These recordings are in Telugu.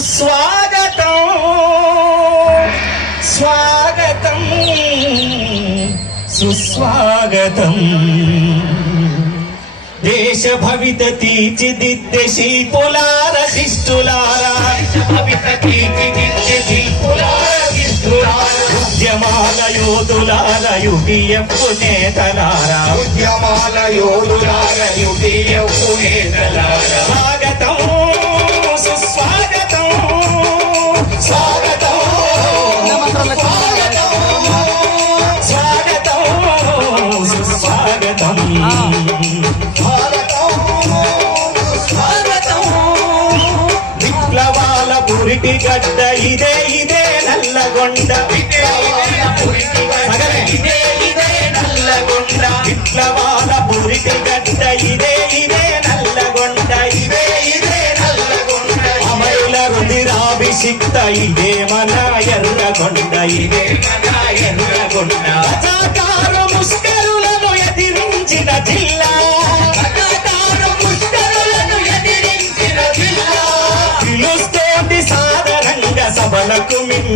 స్వాగతం. స్వాగతం. సుస్వాగతం. దేశ భవిత తీర్చిదిద్దే శిల్పులార శిష్టులారా. భవిత తీర్చిదిద్దే శిల్పులార శిష్టులార. ఉద్యమాల యోధులార యుడిఎఫ్ నేతలారా ఉద్యమాల యోధులార యుడిఎఫ్ నేతలార స్వాగతం. నల్లగొండ సగలే. విప్లవాల పురిటి గడ్డ ఇదే ఇదే నల్లగొండ ఇదే ఇదే నల్లగొండ అమరుల రుధిరాభిషిక్త ఇదే మన ఎర్రగొండ ఇదే మన ఎర్రగొండ ఎదిరించిన జిల్లా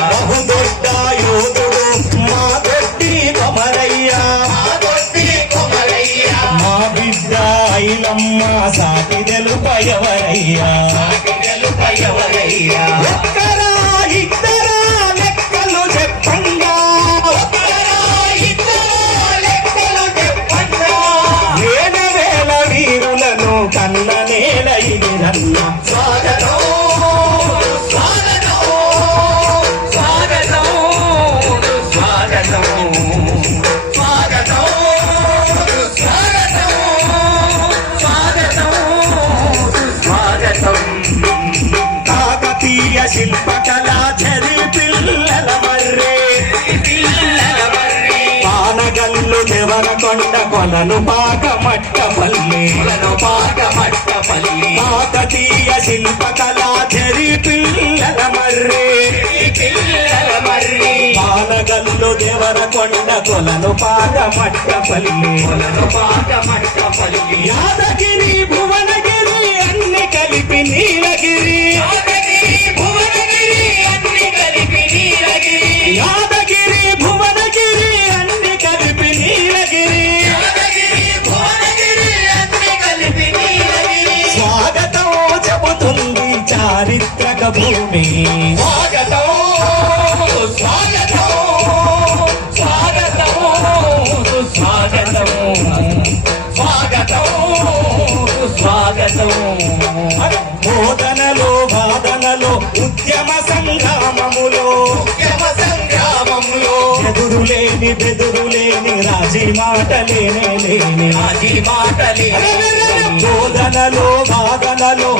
బహుదొడ్డ యోధుడు మా గొట్టి కొమరయ్య. మా బిడ్డ ఐలమ్మ సాటి తెలుపయవరయ్యా. దేవరకొండ కొలను పాక మట్టపల్లి కొలను పాక మట్టపల్లి కాకతీయ శిల్పకళా చరి పిల్లల మర్రే. పిల్లల మర్రి. పానగల్లు దేవరకొండ కొలను పాక మట్టపల్లి కొలను పాక మట్టపల్లి యాదగిరి భువనగిరి భూమి స్వాగతం స్వాగతం స్వాగతం స్వాగతం స్వాగతం స్వాగతం బోధనలో వాదనలో ఉద్యమ సంగ్రామములో. ఉద్యమ సంగ్రామంలో ఎదురులేని బెదురులేని రాజీ మాట లేనే లేని రాజీ మాట బోధనలో వాదనలో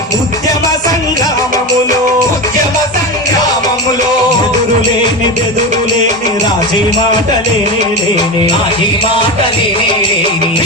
ఉద్యమ సంగ్రామములో. ఉద్యమ సంగ్రామములో. ఎదురులేని బెదురులేని రాజీ మాట లేనే. లేని రాజీ మాట లేనే. లేని